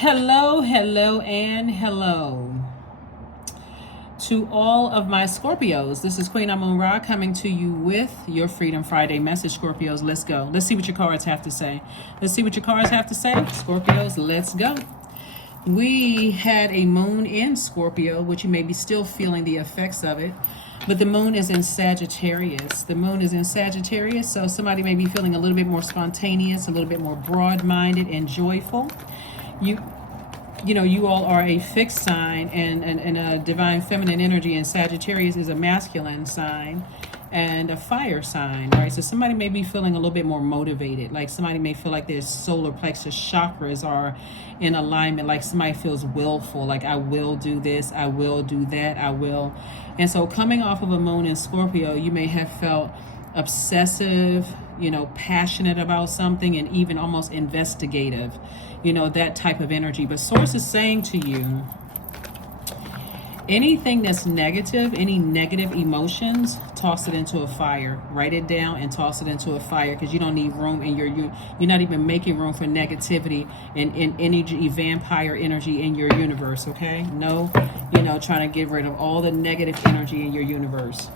Hello, hello, and hello to all of my Scorpios. This is Queen Amun Ra coming to you with your Freedom Friday message, Scorpios. Let's go. Let's see what your cards have to say. Let's see what your cards have to say. Scorpios, let's go. We had a moon in Scorpio, which you may be still feeling the effects of it. But the moon is in Sagittarius. The moon is in Sagittarius, so somebody may be feeling a little bit more spontaneous, a little bit more broad-minded and joyful. You all are a fixed sign and a divine feminine energy, and Sagittarius is a masculine sign and a fire sign, right? So somebody may be feeling a little bit more motivated. Like somebody may feel like their solar plexus chakras are in alignment. Like somebody feels willful, like I will do this, I will do that, I will. And so coming off of a moon in Scorpio, you may have felt obsessive, passionate about something, and even almost investigative, that type of energy. But Source is saying to you, anything that's negative, any negative emotions, toss it into a fire. Write it down and toss it into a fire, because you don't need room in you're not even making room for negativity and energy, vampire energy in your universe, okay? No, trying to get rid of all the negative energy in your universe.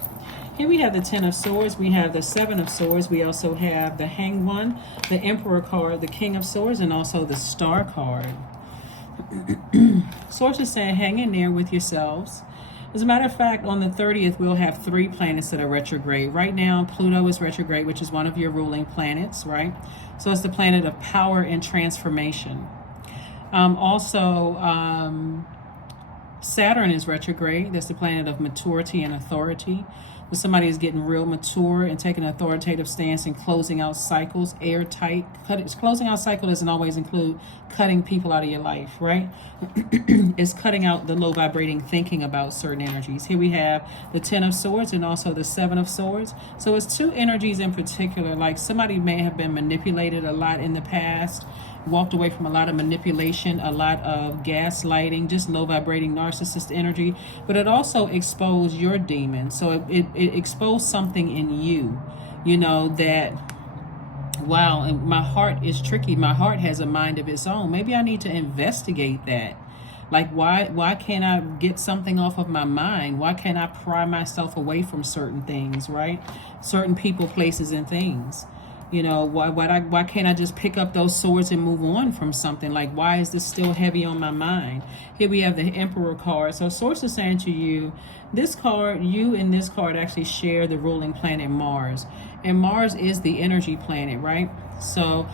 Here we have the Ten of Swords, we have the Seven of Swords, we also have the Hanged One, the Emperor card, the King of Swords, and also the Star card. Source is saying hang in there with yourselves. As a matter of fact, on the 30th, we'll have 3 planets that are retrograde. Right now, Pluto is retrograde, which is one of your ruling planets, right? So it's the planet of power and transformation. Saturn is retrograde. That's the planet of maturity and authority. So somebody is getting real mature and taking an authoritative stance and closing out cycles, airtight. Closing out cycle doesn't always include cutting people out of your life, right? It's cutting out the low vibrating thinking about certain energies. Here we have the Ten of Swords and also the Seven of Swords. So it's 2 energies in particular. Like somebody may have been manipulated a lot in the past, walked away from a lot of manipulation, a lot of gaslighting, just low vibrating narcissist energy, but it also exposed your demons. So it exposed something in you, that, wow, and my heart is tricky. My heart has a mind of its own. Maybe I need to investigate that. Like, why can't I get something off of my mind? Why can't I pry myself away from certain things, right? Certain people, places, and things. Why can't I just pick up those swords and move on from something? Like, why is this still heavy on my mind? Here we have the Emperor card. So Source is saying to you, this card, you and this card actually share the ruling planet Mars. And Mars is the energy planet, right? So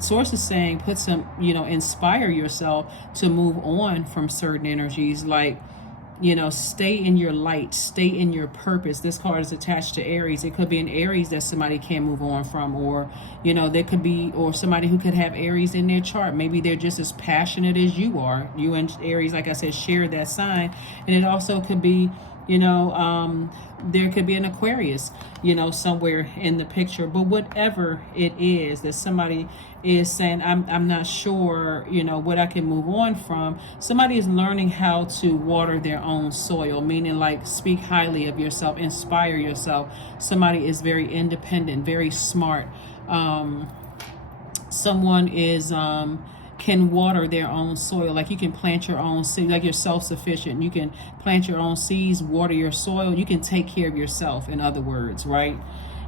Source is saying, put some, inspire yourself to move on from certain energies. Like, stay in your light, stay in your purpose. This card is attached to Aries. It could be an Aries that somebody can't move on from, or, there could be, or somebody who could have Aries in their chart. Maybe they're just as passionate as you are. You and Aries, like I said, share that sign. And it also could be, there could be an Aquarius, somewhere in the picture. But whatever it is that somebody is saying, I'm not sure, what I can move on from. Somebody is learning how to water their own soil, meaning like speak highly of yourself, inspire yourself. Somebody is very independent, very smart. Someone is can water their own soil. Like you can plant your own seeds, like you're self-sufficient. You can plant your own seeds, water your soil. You can take care of yourself, in other words, right?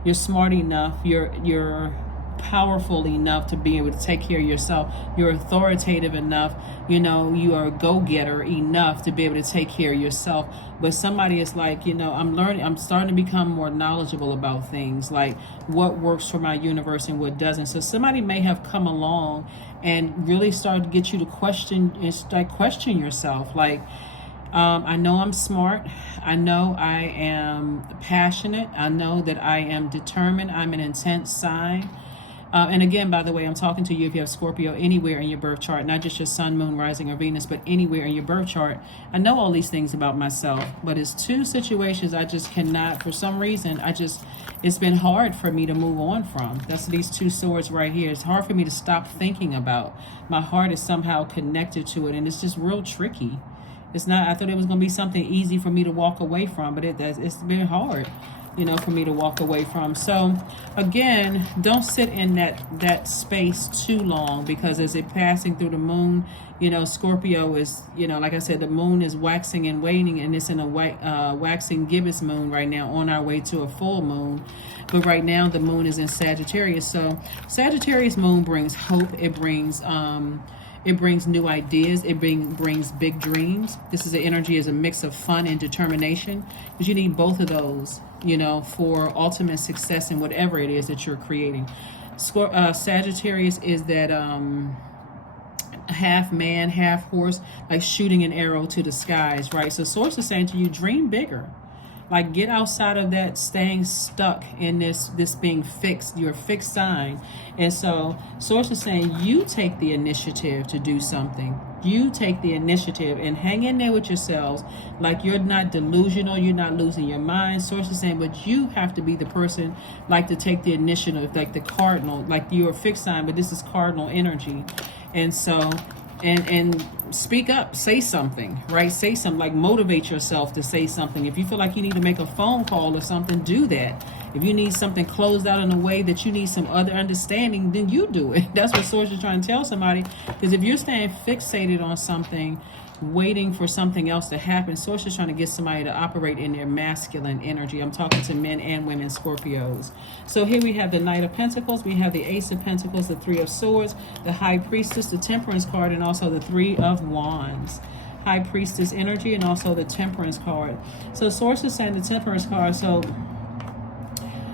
You're smart enough, you're powerful enough to be able to take care of yourself. You're authoritative enough, you are a go-getter enough to be able to take care of yourself. But somebody is like, I'm starting to become more knowledgeable about things, like what works for my universe and what doesn't. So somebody may have come along and really started to get you to question yourself. Like, I know I'm smart. I know I am passionate. I know that I am determined. I'm an intense sign. And again, by the way, I'm talking to you if you have Scorpio anywhere in your birth chart, not just your sun, moon, rising, or Venus, but anywhere in your birth chart. I know all these things about myself, but it's 2 situations I just cannot, for some reason, it's been hard for me to move on from. That's these 2 swords right here. It's hard for me to stop thinking about. My heart is somehow connected to it, and it's just real tricky. It's not, I thought it was going to be something easy for me to walk away from, but it's been hard. you know, for me to walk away from. So again, don't sit in that space too long, because as it passing through the moon, you know, Scorpio is, you know, like I said, the moon is waxing and waning, and it's in a waxing gibbous moon right now, on our way to a full moon. But right now the moon is in Sagittarius. So Sagittarius moon brings hope. It brings new ideas. It brings big dreams. This is the energy, is a mix of fun and determination, because you need both of those, you know, for ultimate success in whatever it is that you're creating. Sagittarius is that half man, half horse, like shooting an arrow to the skies, right? So Source is saying to you, dream bigger. Like, get outside of that staying stuck in this being fixed, your fixed sign. And so Source is saying you take the initiative to do something. You take the initiative and hang in there with yourselves. Like, you're not delusional, you're not losing your mind. Source is saying, but you have to be the person, like, to take the initiative, like the cardinal, like you're a fixed sign, but this is cardinal energy. And so, and speak up, say something, right? Say something, like motivate yourself to say something. If you feel like you need to make a phone call or something, do that. If you need something closed out in a way that you need some other understanding, then you do it. That's what Source is trying to tell somebody. Because if you're staying fixated on something, waiting for something else to happen, Source is trying to get somebody to operate in their masculine energy. I'm talking to men and women, Scorpios. So here we have the Knight of Pentacles, we have the Ace of Pentacles, the Three of Swords, the High Priestess, the Temperance card, and also the Three of Wands. High Priestess energy, and also the Temperance card. So Source is saying the Temperance card, so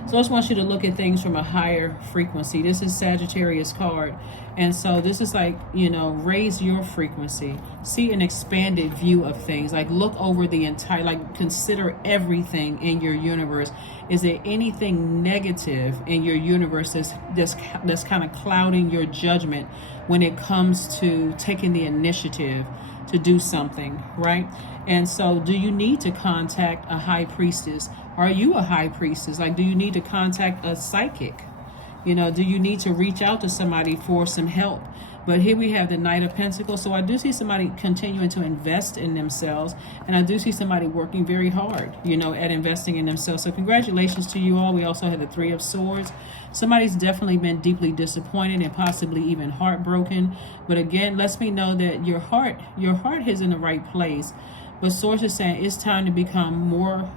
Source wants you to look at things from a higher frequency. This is Sagittarius card. And so this is like, you know, raise your frequency. See an expanded view of things. Like, look over the entire, like, consider everything in your universe. Is there anything negative in your universe that's kind of clouding your judgment when it comes to taking the initiative to do something, right? And so do you need to contact a high priestess? Are you a high priestess? Like, do you need to contact a psychic? You know, do you need to reach out to somebody for some help? But here we have the Knight of Pentacles. So I do see somebody continuing to invest in themselves. And I do see somebody working very hard, you know, at investing in themselves. So congratulations to you all. We also have the Three of Swords. Somebody's definitely been deeply disappointed and possibly even heartbroken. But again, lets me know that your heart is in the right place. But Source is saying it's time to become more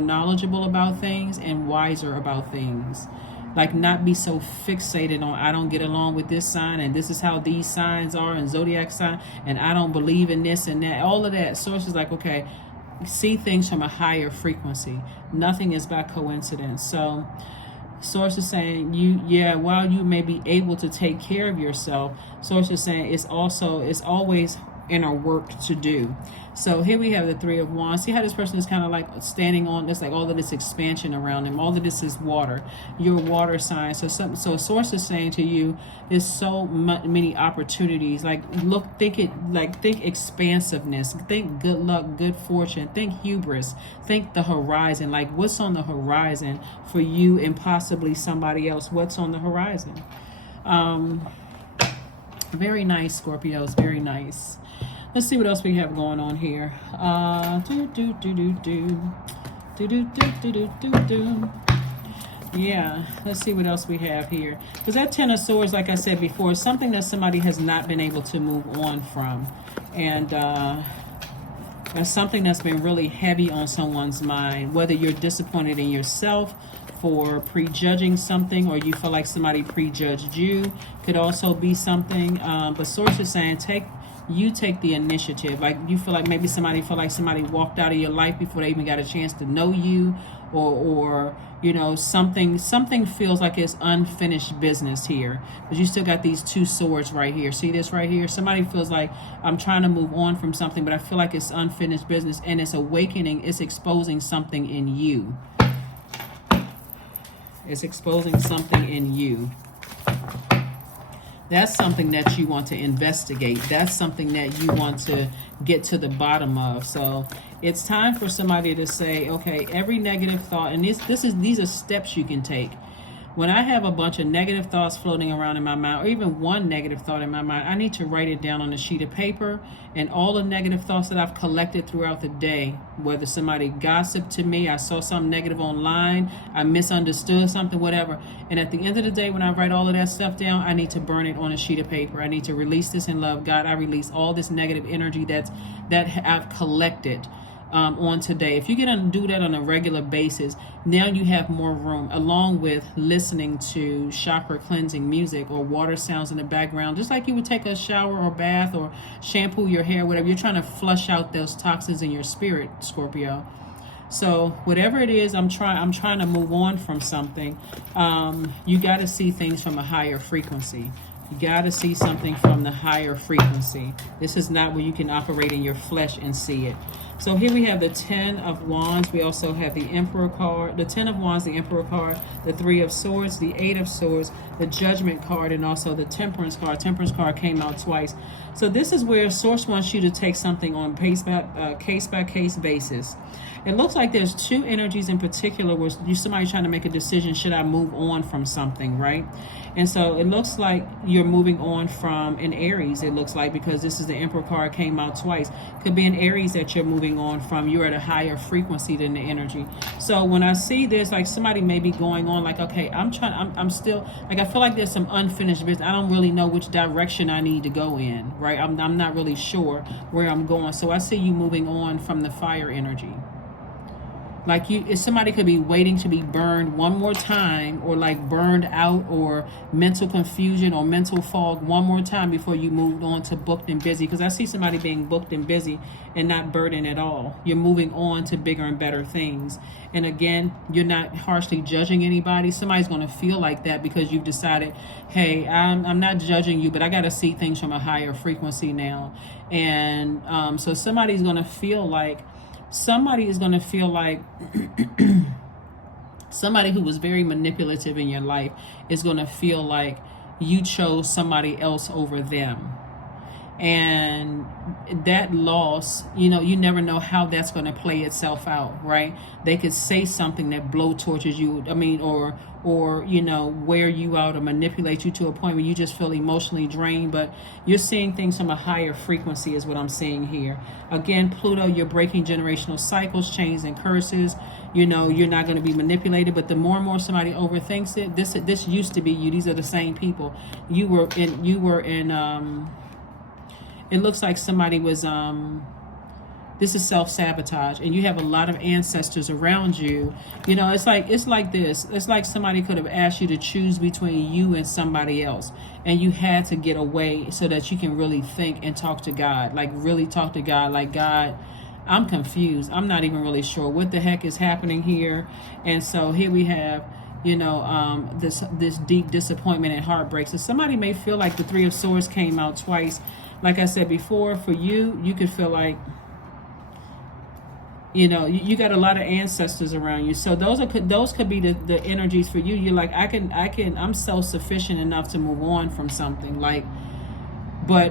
knowledgeable about things and wiser about things. Like, not be so fixated on, I don't get along with this sign, and this is how these signs are, and Zodiac sign, and I don't believe in this and that. All of that. Source is like, okay, see things from a higher frequency. Nothing is by coincidence. So Source is saying while you may be able to take care of yourself, Source is saying it's always inner work to do. So here we have the Three of Wands. See how this person is kind of like standing on this, like all of this expansion around them. All of this is water. You're a water sign. So Source is saying to you, there's so many opportunities. Like, think expansiveness. Think good luck, good fortune. Think hubris. Think the horizon. Like, what's on the horizon for you and possibly somebody else? What's on the horizon? Very nice, Scorpios. Very nice. Let's see what else we have going on here. Yeah, let's see what else we have here. Because that Ten of Swords, like I said before, is something that somebody has not been able to move on from. And that's something that's been really heavy on someone's mind. Whether you're disappointed in yourself for prejudging something, or you feel like somebody prejudged you, could also be something. But Source is saying you take the initiative. Like, you feel like maybe somebody walked out of your life before they even got a chance to know you, or you know, something feels like it's unfinished business here. But you still got these two swords right here. See this right here? Somebody feels like, I'm trying to move on from something, but I feel like it's unfinished business, and it's awakening, it's exposing something in you. It's exposing something in you. That's something that you want to investigate. That's something that you want to get to the bottom of. So it's time for somebody to say, okay, every negative thought, and these are steps you can take. When I have a bunch of negative thoughts floating around in my mind, or even one negative thought in my mind, I need to write it down on a sheet of paper, and all the negative thoughts that I've collected throughout the day, whether somebody gossiped to me, I saw something negative online, I misunderstood something, whatever. And at the end of the day, when I write all of that stuff down, I need to burn it on a sheet of paper. I need to release this in love. God, I release all this negative energy that I've collected on today. If you get to do that on a regular basis, now you have more room, along with listening to chakra cleansing music or water sounds in the background, just like you would take a shower or bath or shampoo your hair, whatever. You're trying to flush out those toxins in your spirit, Scorpio. So whatever it is, I'm trying to move on from something. You got to see things from a higher frequency. You got to see something from the higher frequency. This is not where you can operate in your flesh and see it. So here we have the 10 of Wands. We also have the Emperor card, the 10 of Wands, the Emperor card, the 3 of Swords, the 8 of Swords, the Judgment card, and also the Temperance card. Temperance card came out twice. So this is where Source wants you to take something on case-by-case basis. It looks like there's two energies in particular where somebody's trying to make a decision, should I move on from something, right? And so it looks like you're moving on from an Aries, it looks like, because this is the Emperor card, came out twice. Could be an Aries that you're moving on from. You're at a higher frequency than the energy. So when I see this, like somebody may be going on like, okay, I'm still, like I feel like there's some unfinished business. I don't really know which direction I need to go in, right? I'm not really sure where I'm going. So I see you moving on from the fire energy. Like somebody could be waiting to be burned one more time, or like burned out, or mental confusion or mental fog one more time before you moved on to booked and busy. Because I see somebody being booked and busy and not burdened at all. You're moving on to bigger and better things. And again, you're not harshly judging anybody. Somebody's going to feel like that because you've decided, hey, I'm not judging you, but I got to see things from a higher frequency now. And so somebody's going to feel like, somebody who was very manipulative in your life is going to feel like you chose somebody else over them. And that loss, you never know how that's going to play itself out, right? They could say something that blow torches you, or wear you out or manipulate you to a point where you just feel emotionally drained. But you're seeing things from a higher frequency is what I'm seeing here. Again, Pluto, you're breaking generational cycles, chains, and curses. You're not going to be manipulated. But the more and more somebody overthinks it, this used to be you. These are the same people. You were in it looks like somebody was this is self-sabotage, and you have a lot of ancestors around you. It's like this. It's like somebody could have asked you to choose between you and somebody else, and you had to get away so that you can really think and talk to God. Like really talk to God, like, God, I'm confused. I'm not even really sure what the heck is happening here. And so here we have this deep disappointment and heartbreak. So somebody may feel like the 3 of Swords came out twice. Like I said before, for you could feel like, you got a lot of ancestors around you. So those could be the energies for you. You're like, I'm self-sufficient enough to move on from something. Like, but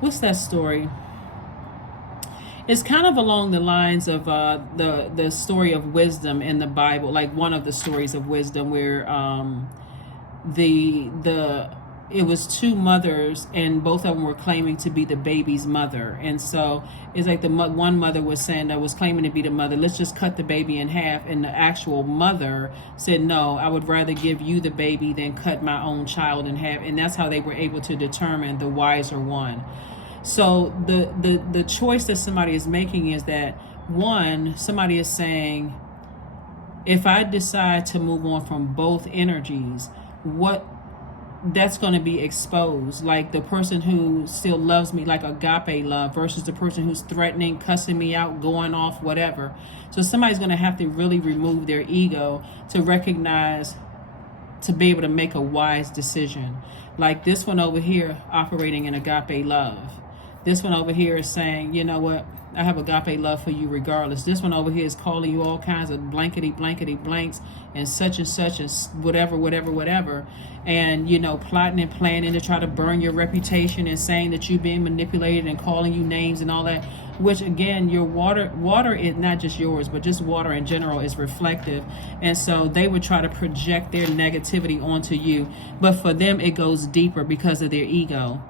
what's that story? It's kind of along the lines of the story of wisdom in the Bible, like one of the stories of wisdom where it was 2 mothers, and both of them were claiming to be the baby's mother. And so it's like one mother was saying, that was claiming to be the mother, let's just cut the baby in half. And the actual mother said, no, I would rather give you the baby than cut my own child in half. And that's how they were able to determine the wiser one. So the choice that somebody is making is that, one, somebody is saying, if I decide to move on from both energies, that's going to be exposed. Like the person who still loves me, like agape love, versus the person who's threatening, cussing me out, going off, whatever. So somebody's going to have to really remove their ego to recognize, to be able to make a wise decision. Like this one over here operating in agape love. This one over here is saying, you know what, I have agape love for you regardless. This one over here is calling you all kinds of blankety blanks and such and whatever. And, plotting and planning to try to burn your reputation and saying that you're being manipulated and calling you names and all that. which again, your water is not just yours, but just water in general is reflective. And so they would try to project their negativity onto you. But for them, it goes deeper because of their ego.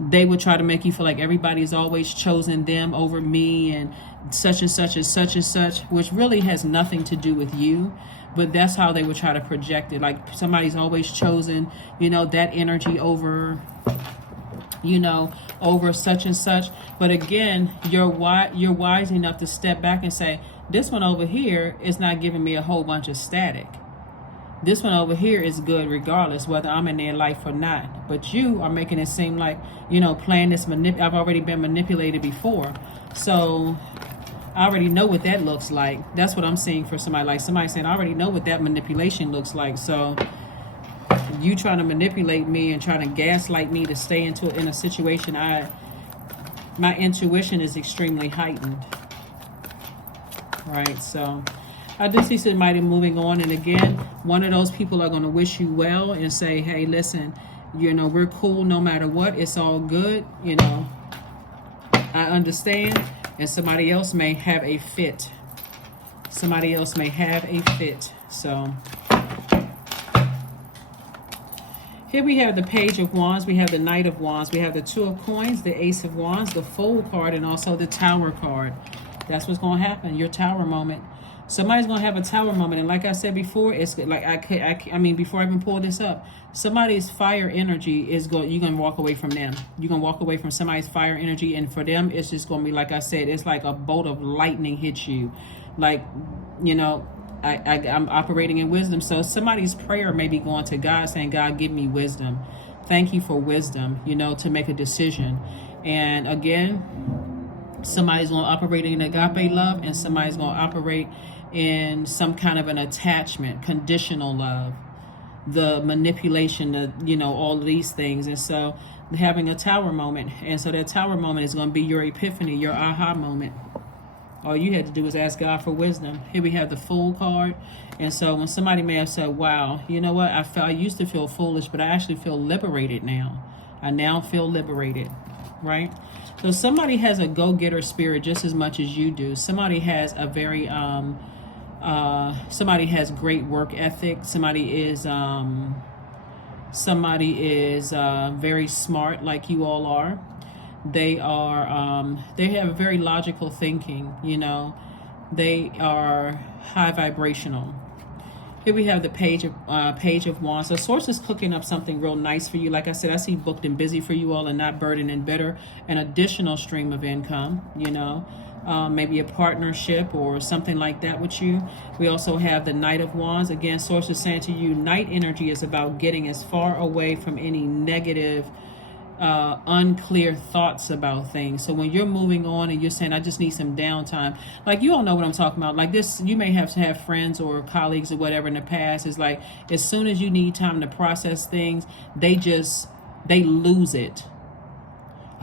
They would try to make you feel like everybody's always chosen them over me, and such and such and such and such, which really has nothing to do with you. But that's how they would try to project it. Like somebody's always chosen, that energy over, over such and such. But again, you're wise enough to step back and say, this one over here is not giving me a whole bunch of static. This one over here is good regardless whether I'm in their life or not. But you are making it seem like, playing this I've already been manipulated before. So I already know what that looks like. That's what I'm seeing for somebody. Like somebody saying, I already know what that manipulation looks like. So you trying to manipulate me and trying to gaslight me to stay in a situation, my intuition is extremely heightened. Right, so I do see somebody moving on. And again, one of those people are going to wish you well and say, hey, listen, we're cool no matter what. It's all good. I understand. And somebody else may have a fit. Somebody else may have a fit. So here we have the Page of Wands. We have the Knight of Wands. We have the Two of Coins, the Ace of Wands, the Fool card, and also the Tower card. That's what's going to happen. Your Tower moment. Somebody's going to have a Tower moment. And like I said before, it's like I mean, before I even pull this up, somebody's fire energy is you're going to walk away from them. You're going to walk away from somebody's fire energy. And for them, it's just going to be, like I said, it's like a bolt of lightning hits you. Like, I'm operating in wisdom. So somebody's prayer may be going to God saying, God, give me wisdom. Thank you for wisdom, to make a decision. And again, somebody's going to operate in agape love, and somebody's going to operate in some kind of an attachment, conditional love, the manipulation, all of these things. And so having a Tower moment. And so that Tower moment is going to be your epiphany, your aha moment. All you had to do was ask God for wisdom. Here we have the Fool card. And so when somebody may have said, wow, you know what? I used to feel foolish, but I actually feel liberated now. I now feel liberated, right? So somebody has a go-getter spirit just as much as you do. Somebody has a very, somebody has great work ethic. Somebody is very smart like you all are. They are, they have very logical thinking, they are high vibrational. Here we have the Page of Wands. So Source is cooking up something real nice for you. Like I said, I see booked and busy for you all, and not burdened and bitter. An additional stream of income, maybe a partnership or something like that with you. We also have the Knight of Wands. Again, Source is saying to you, night energy is about getting as far away from any negative, unclear thoughts about things. So when you're moving on and you're saying, I just need some downtime, like you all know what I'm talking about. Like this, you may have to have friends or colleagues or whatever in the past. It's like as soon as you need time to process things, they lose it.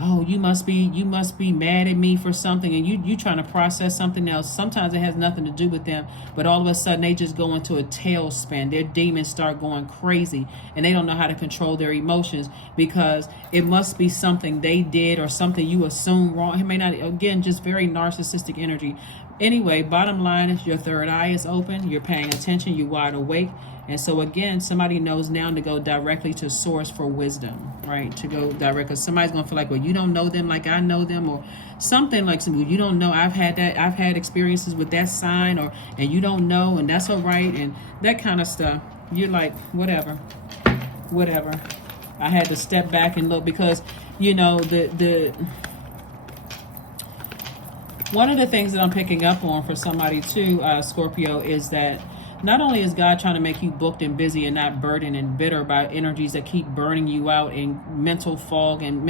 Oh, you must be mad at me for something, and you trying to process something else. Sometimes it has nothing to do with them, but all of a sudden they just go into a tailspin. Their demons start going crazy, and they don't know how to control their emotions because it must be something they did or something you assume wrong. It may not, again, just very narcissistic energy. Anyway, bottom line is your third eye is open. You're paying attention. You're wide awake. And so again, somebody knows now to go directly to Source for wisdom, right? To go direct, because somebody's gonna feel like, well, you don't know them like I know them, or something like you don't know. I've had experiences with that sign, and you don't know, and that's all right, and that kind of stuff. You're like, whatever. I had to step back and look because, the one of the things that I'm picking up on for somebody too, Scorpio, is that not only is God trying to make you booked and busy and not burdened and bitter by energies that keep burning you out in mental fog and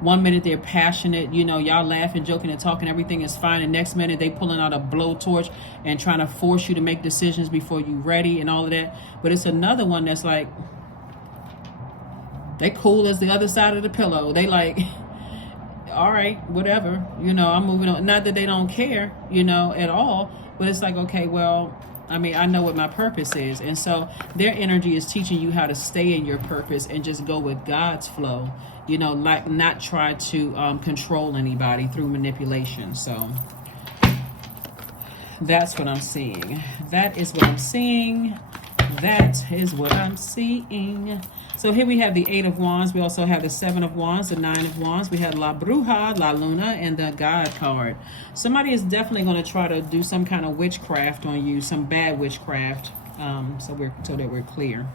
1 minute they're passionate, y'all laughing, joking and talking, everything is fine, and next minute they pulling out a blowtorch and trying to force you to make decisions before you're ready and all of that. But it's another one that's like, they cool as the other side of the pillow. They like, all right, whatever, I'm moving on. Not that they don't care, at all, but it's like, okay, well, I mean, I know what my purpose is. And so their energy is teaching you how to stay in your purpose and just go with God's flow, you know, like not try to control anybody through manipulation. So that's what I'm seeing. That is what I'm seeing. That is what I'm seeing. So here we have the 8 of Wands. We also have the 7 of Wands, the 9 of Wands. We have La Bruja, La Luna, and the God card. Somebody is definitely going to try to do some kind of witchcraft on you, some bad witchcraft, so that we're clear.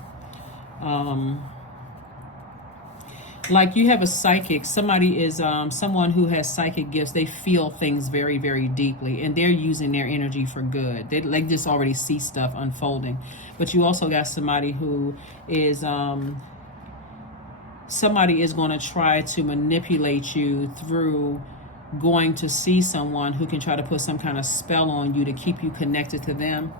Like you have a psychic. Somebody is someone who has psychic gifts. They feel things very, very deeply, and they're using their energy for good. They like just already see stuff unfolding. But you also got somebody who is somebody is going to try to manipulate you through going to see someone who can try to put some kind of spell on you to keep you connected to them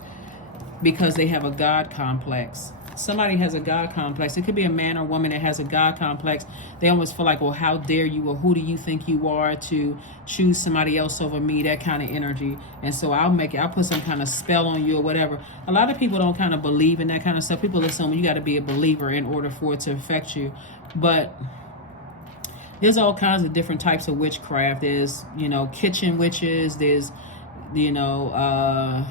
because they have a God complex. Somebody has a God complex. It could be a man or woman that has a God complex. They almost feel like, well, how dare you, or who do you think you are to choose somebody else over me, that kind of energy. And so I'll put some kind of spell on you or whatever. A lot of people don't kind of believe in that kind of stuff. People assume you got to be a believer in order for it to affect you. But there's all kinds of different types of witchcraft. There's, you know, kitchen witches. There's, you know,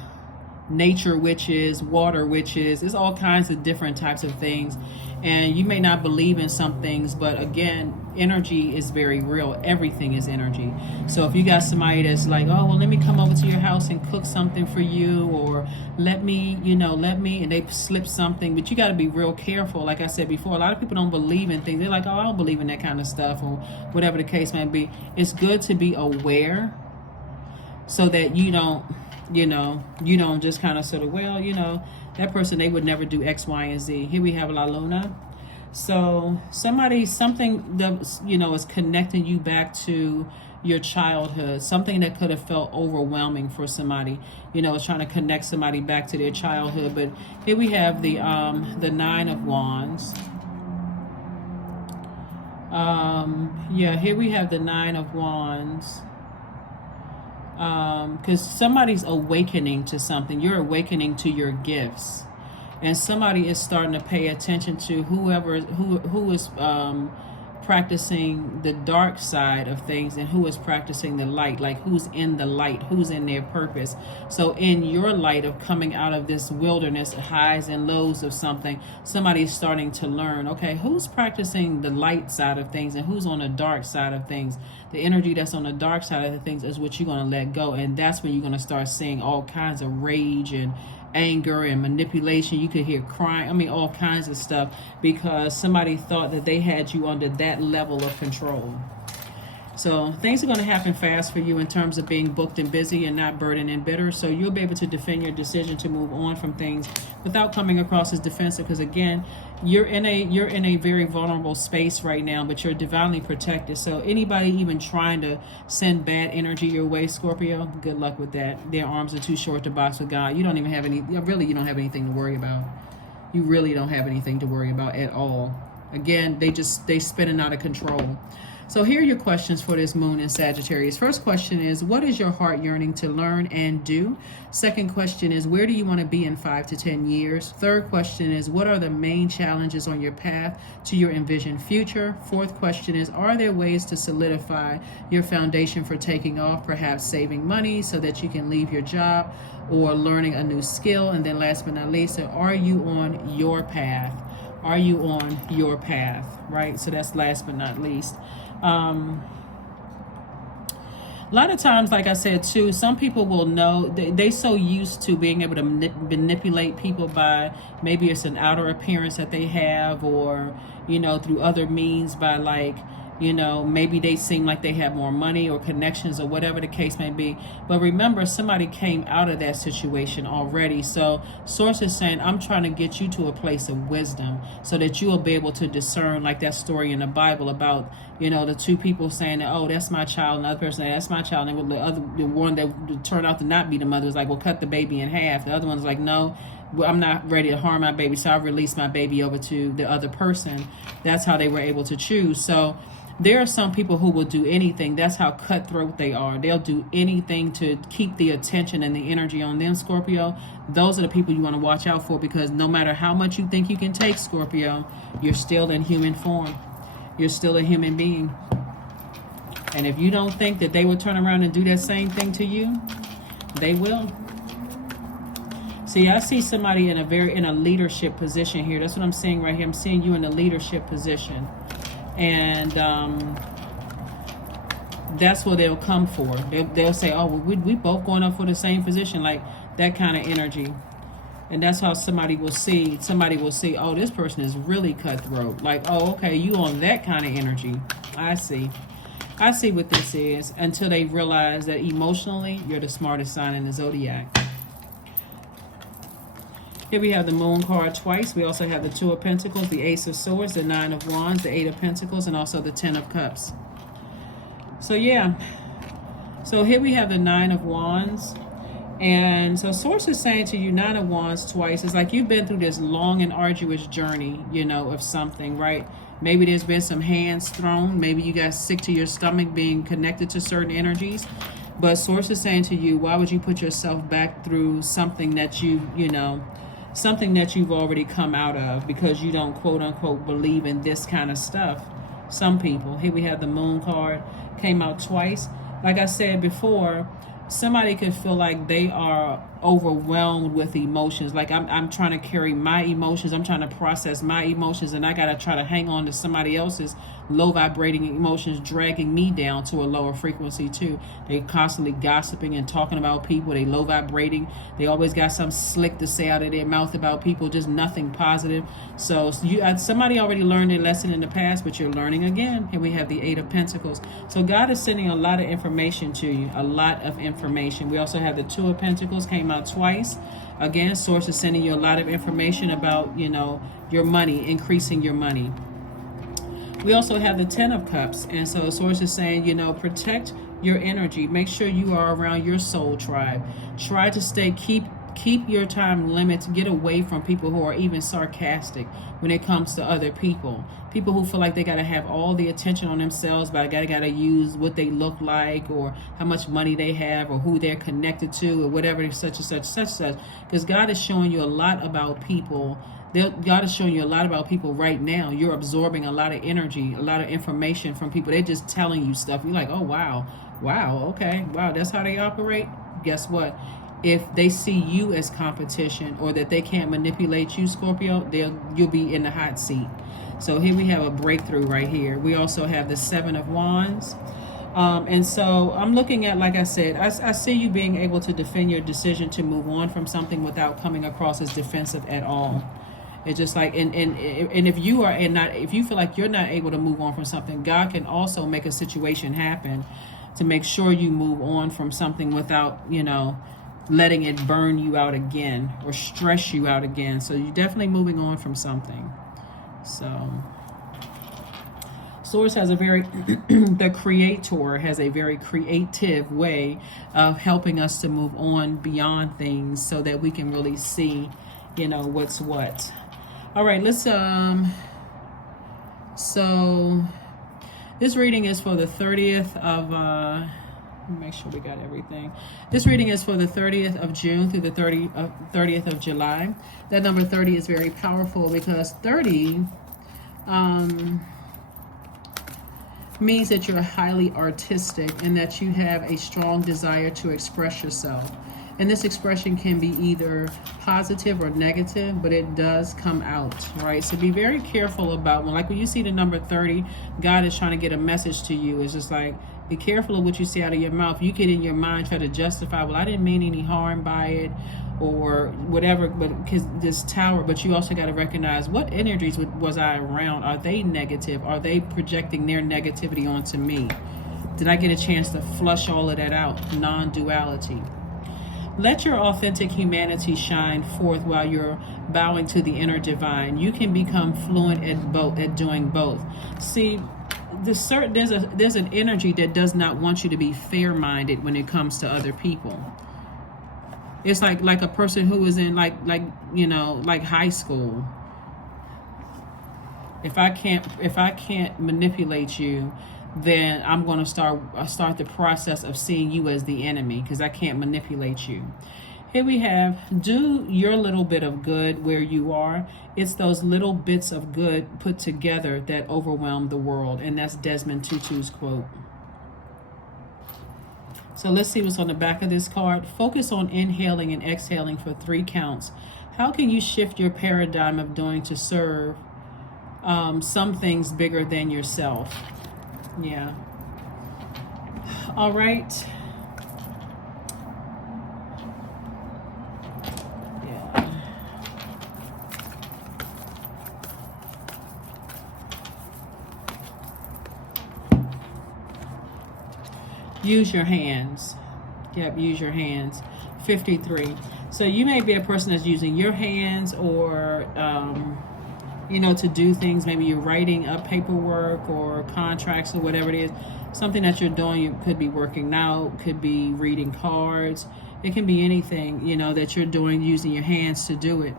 nature witches, water witches. There's all kinds of different types of things. And you may not believe in some things, but again, energy is very real. Everything is energy. So if you got somebody that's like, oh, well, let me come over to your house and cook something for you, or let me, and they slip something, but you got to be real careful. Like I said before, a lot of people don't believe in things. They're like, oh, I don't believe in that kind of stuff, or whatever the case may be. It's good to be aware so that you don't just kind of sort of, well, that person, they would never do X, Y, and Z. Here we have La Luna. So something that, is connecting you back to your childhood, something that could have felt overwhelming for somebody, is trying to connect somebody back to their childhood. But here we have the 9 of Wands. Here we have the 9 of Wands. Because somebody's awakening to something. You're awakening to your gifts, and somebody is starting to pay attention to who is practicing the dark side of things and who is practicing the light, like who's in the light, who's in their purpose. So in your light of coming out of this wilderness, highs and lows of something, somebody's starting to learn, okay, who's practicing the light side of things and who's on the dark side of things. The energy that's on the dark side of the things is what you're going to let go. And that's when you're going to start seeing all kinds of rage and anger and manipulation. You could hear crying, all kinds of stuff, because somebody thought that they had you under that level of control. So things are going to happen fast for you in terms of being booked and busy and not burdened and bitter. So you'll be able to defend your decision to move on from things without coming across as defensive, because again, you're in a very vulnerable space right now, but you're divinely protected. So anybody even trying to send bad energy your way, Scorpio, good luck with that. Their arms are too short to box with God. You don't even have you don't have anything to worry about. You really don't have anything to worry about at all. Again, they spinning out of control. So here are your questions for this moon in Sagittarius. First question is, what is your heart yearning to learn and do? Second question is, where do you want to be in 5 to 10 years? Third question is, what are the main challenges on your path to your envisioned future? Fourth question is, are there ways to solidify your foundation for taking off, perhaps saving money so that you can leave your job or learning a new skill? And then last but not least, are you on your path? Are you on your path, right? So that's last but not least. A lot of times, like I said too, some people will know, they so used to being able to manipulate people by, maybe it's an outer appearance that they have, or through other means, by like, maybe they seem like they have more money or connections or whatever the case may be. But remember, somebody came out of that situation already. So Source is saying, I'm trying to get you to a place of wisdom so that you will be able to discern, like that story in the Bible about, the two people saying that, oh, that's my child, and the other person saying, that's my child. And the one that turned out to not be the mother was like, well, cut the baby in half. The other one's like, no, I'm not ready to harm my baby, so I'll release my baby over to the other person. That's how they were able to choose. So There are some people who will do anything. That's how cutthroat they are. They'll do anything to keep the attention and the energy on them, Scorpio. Those are the people you want to watch out for, because no matter how much you think you can take, Scorpio, you're still in human form. You're still a human being. And if you don't think that they will turn around and do that same thing to you, they will. See, I see somebody in a leadership position here. That's what I'm seeing right here. I'm seeing you in a leadership position. And that's what they'll come for. They'll say, oh, well, we both going up for the same position, like that kind of energy. And that's how somebody will see, oh, this person is really cutthroat. Like, oh, okay, you on that kind of energy. I see what this is, until they realize that emotionally, you're the smartest sign in the Zodiac. Here we have the Moon card twice. We also have the Two of Pentacles, the Ace of Swords, the Nine of Wands, the Eight of Pentacles, and also the Ten of Cups. So yeah. So here we have the Nine of Wands. And so Source is saying to you, Nine of Wands twice. It's like you've been through this long and arduous journey, you know, of something, right? Maybe there's been some hands thrown. Maybe you got sick to your stomach being connected to certain energies. But Source is saying to you, why would you put yourself back through something that something that you've already come out of, because you don't quote unquote believe in this kind of stuff. Some people. Here we have the Moon card, came out twice. Like I said before, somebody could feel like they are overwhelmed with emotions. Like I'm trying to carry my emotions. I'm trying to process my emotions, and I got to try to hang on to somebody else's low vibrating emotions, dragging me down to a lower frequency too. They constantly gossiping and talking about people. They low vibrating. They always got something slick to say out of their mouth about people, just nothing positive. So somebody already learned their lesson in the past, but you're learning again. Here we have the Eight of Pentacles. So God is sending a lot of information to you, a lot of information. We also have the Two of Pentacles, came out twice. Again, Source is sending you a lot of information about, your money, increasing your money. We also have the Ten of Cups. And so Source is saying, protect your energy. Make sure you are around your soul tribe. Try to keep your time limits. Get away from people who are even sarcastic when it comes to other people. People who feel like they got to have all the attention on themselves, but got to use what they look like, or how much money they have, or who they're connected to, or whatever, such and such. Because God is showing you a lot about people. God is showing you a lot about people right now. You're absorbing a lot of energy, a lot of information from people. They're just telling you stuff. You're like, oh, wow, okay, wow, that's how they operate. Guess what? If they see you as competition, or that they can't manipulate you, Scorpio, you'll be in the hot seat. So here we have a breakthrough right here. We also have the Seven of Wands. And so I'm looking at, like I said, I see you being able to defend your decision to move on from something without coming across as defensive at all. It's just like, and if you feel like you're not able to move on from something, God can also make a situation happen to make sure you move on from something without, letting it burn you out again or stress you out again. So you're definitely moving on from something. So Source has the Creator has a very creative way of helping us to move on beyond things, so that we can really see, what's what. All right, let's so this reading is for the 30th of let me make sure we got everything. This reading is for the 30th of June through the 30th of July. That number 30 is very powerful, because 30 means that you're highly artistic and that you have a strong desire to express yourself. And this expression can be either positive or negative, but it does come out, right? So be very careful about when you see the number 30, God is trying to get a message to you. It's just like, be careful of what you say out of your mouth. You get in your mind, try to justify, well, I didn't mean any harm by it, or whatever, but because this tower, but you also got to recognize, what energies was I around? Are they negative? Are they projecting their negativity onto me? Did I get a chance to flush all of that out? Non-duality. Let your authentic humanity shine forth while you're bowing to the inner divine. You can become fluent at doing both. See, there's an energy that does not want you to be fair-minded when it comes to other people. It's like a person who is in like high school. If I can't manipulate you, then I'm going to start the process of seeing you as the enemy, because I can't manipulate you. Here we have, do your little bit of good where you are. It's those little bits of good put together that overwhelm the world. And that's Desmond Tutu's quote. So let's see what's on the back of this card. Focus on inhaling and exhaling for 3 counts. How can you shift your paradigm of doing to serve some things bigger than yourself? Yeah. All right. Yeah. Use your hands. Yep, use your hands. 53. So you may be a person that's using your hands, or to do things. Maybe you're writing up paperwork or contracts or whatever it is. Something that you're doing, you could be working out, could be reading cards. It can be anything, that you're doing using your hands to do it.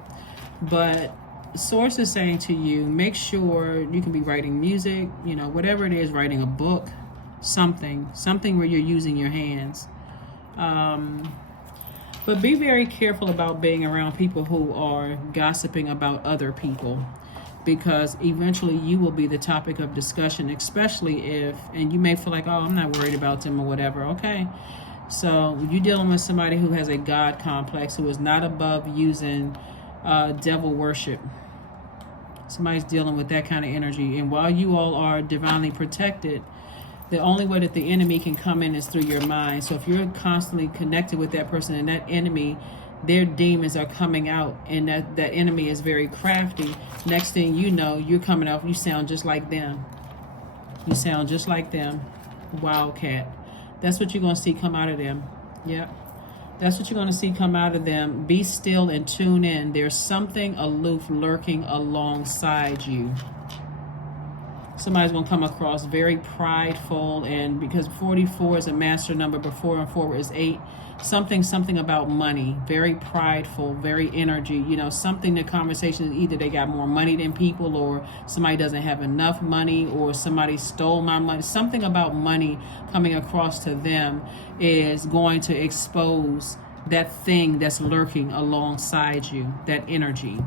But Source is saying to you, make sure you can be writing music, whatever it is, writing a book, something where you're using your hands. But be very careful about being around people who are gossiping about other people, because eventually you will be the topic of discussion, especially and you may feel like, oh, I'm not worried about them or whatever. Okay. So you're dealing with somebody who has a God complex, who is not above using devil worship. Somebody's dealing with that kind of energy. And while you all are divinely protected, the only way that the enemy can come in is through your mind. So if you're constantly connected with that person, and that enemy, their demons are coming out, and that enemy is very crafty, next thing you know, you're coming out, you sound just like them. You sound just like them. Wildcat. That's what you're going to see come out of them. Yep. That's what you're going to see come out of them. Be still and tune in. There's something aloof lurking alongside you. Somebody's going to come across very prideful, and because 44 is a master number, but 4 and 4 is 8, something about money, very prideful, very energy, something, the conversation is either they got more money than people, or somebody doesn't have enough money, or somebody stole my money. Something about money coming across to them is going to expose that thing that's lurking alongside you, that energy.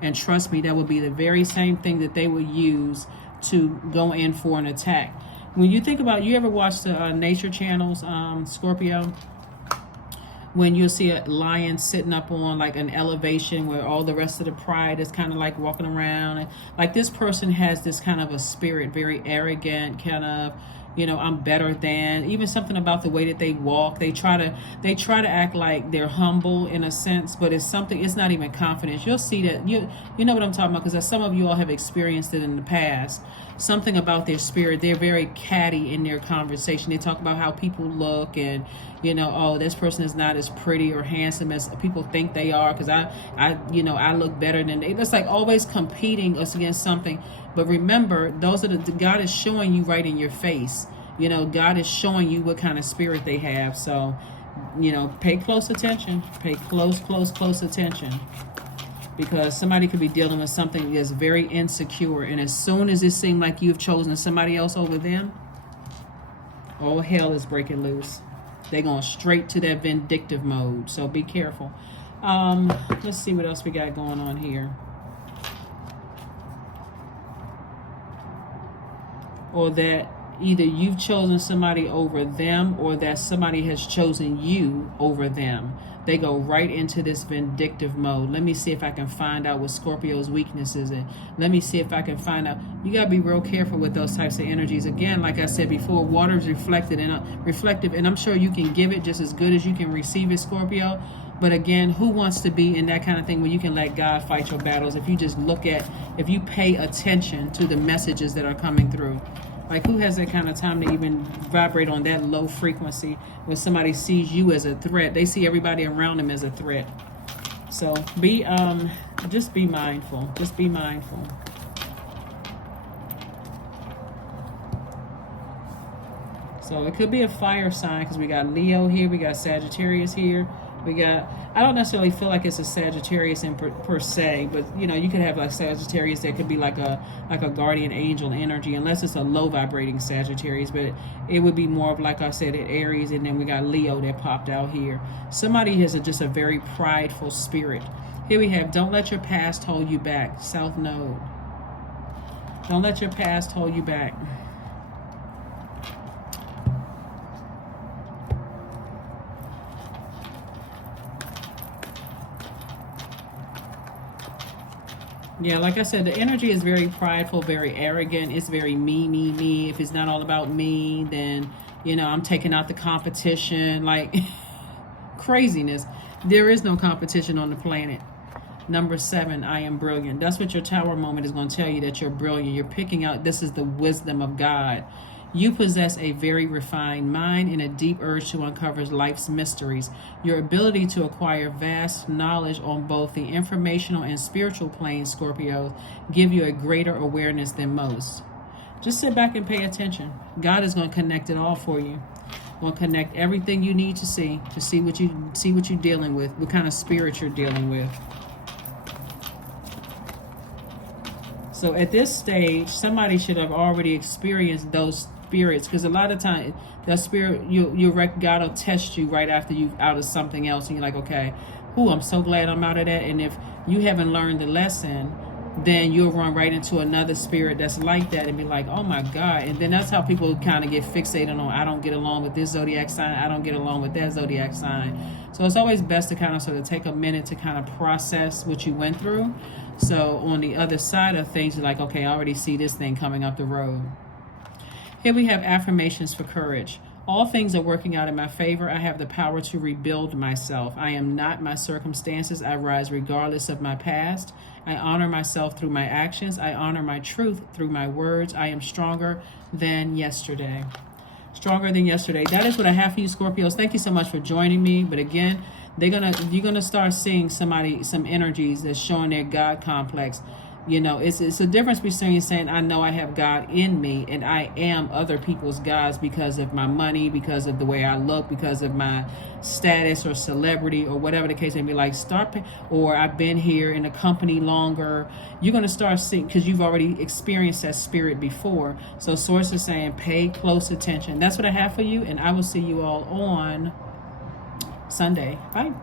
And trust me, that will be the very same thing that they will use to go in for an attack. When you think about, you ever watch the nature channels, Scorpio? When you'll see a lion sitting up on like an elevation where all the rest of the pride is kind of like walking around, and like this person has this kind of a spirit, very arrogant, kind of, I'm better than, even something about the way that they walk. They try to act like they're humble in a sense, but it's not even confidence. You'll see that, you know what I'm talking about, because some of you all have experienced it in the past. Something about their spirit, they're very catty in their conversation. They talk about how people look, and oh, this person is not as pretty or handsome as people think they are, because I look better than they. It's like always competing us against something. But remember, those are God is showing you right in your face. God is showing you what kind of spirit they have. So, pay close attention. Pay close attention. Because somebody could be dealing with something that's very insecure. And as soon as it seems like you've chosen somebody else over them, all hell is breaking loose. They're going straight to that vindictive mode. So be careful. Let's see what else we got going on here. Or that either you've chosen somebody over them, or that somebody has chosen you over them. They go right into this vindictive mode. Let me see if I can find out what Scorpio's weaknesses is. Let me see if I can find out. You got to be real careful with those types of energies. Again, like I said before, water is reflective, and I'm sure you can give it just as good as you can receive it, Scorpio. But again, who wants to be in that kind of thing where you can let God fight your battles? If you just if you pay attention to the messages that are coming through. Like, who has that kind of time to even vibrate on that low frequency when somebody sees you as a threat? They see everybody around them as a threat. So just be mindful. Just be mindful. So it could be a fire sign, because we got Leo here, we got Sagittarius here, We got, I don't necessarily feel like it's a Sagittarius in per se, but you know, you could have like Sagittarius that could be like a guardian angel energy, unless it's a low vibrating Sagittarius, but it would be more of, like I said, an Aries. And then we got Leo that popped out here. Somebody has just a very prideful spirit. Here we have, don't let your past hold you back. South Node. Don't let your past hold you back. Yeah, like I said, the energy is very prideful, very arrogant. It's very me. If it's not all about me, then, you know, I'm taking out the competition. Like, craziness. There is no competition on the planet. Number 7, I am brilliant. That's what your tower moment is going to tell you, that you're brilliant. You're picking out, this is the wisdom of God. You possess a very refined mind and a deep urge to uncover life's mysteries. Your ability to acquire vast knowledge on both the informational and spiritual planes, Scorpio, give you a greater awareness than most. Just sit back and pay attention. God is going to connect it all for you. Going to connect everything you need to see what you're dealing with, what kind of spirit you're dealing with. So at this stage, somebody should have already experienced those spirits, because a lot of times that spirit, God will test you right after you out of something else, and you're like, okay, I'm so glad I'm out of that. And if you haven't learned the lesson, then you'll run right into another spirit that's like that and be like, oh my God. And then that's how people kind of get fixated on, I don't get along with this zodiac sign, I don't get along with that zodiac sign. So it's always best to kind of sort of take a minute to kind of process what you went through. So on the other side of things, you're like, okay, I already see this thing coming up the road. Here we have affirmations for courage. All things are working out in my favor. I have the power to rebuild myself. I am not my circumstances. I rise regardless of my past. I honor myself through my actions. I honor my truth through my words. I am stronger than yesterday. Stronger than yesterday. That is what I have for you, Scorpios. Thank you so much for joining me. But again, you're gonna start seeing some energies that's showing their God complex. You know, it's a difference between saying, I know I have God in me and I am other people's gods because of my money, because of the way I look, because of my status or celebrity or whatever the case may be. Like, or I've been here in a company longer. You're going to start seeing, because you've already experienced that spirit before. So Source is saying, pay close attention. That's what I have for you, and I will see you all on Sunday. Bye.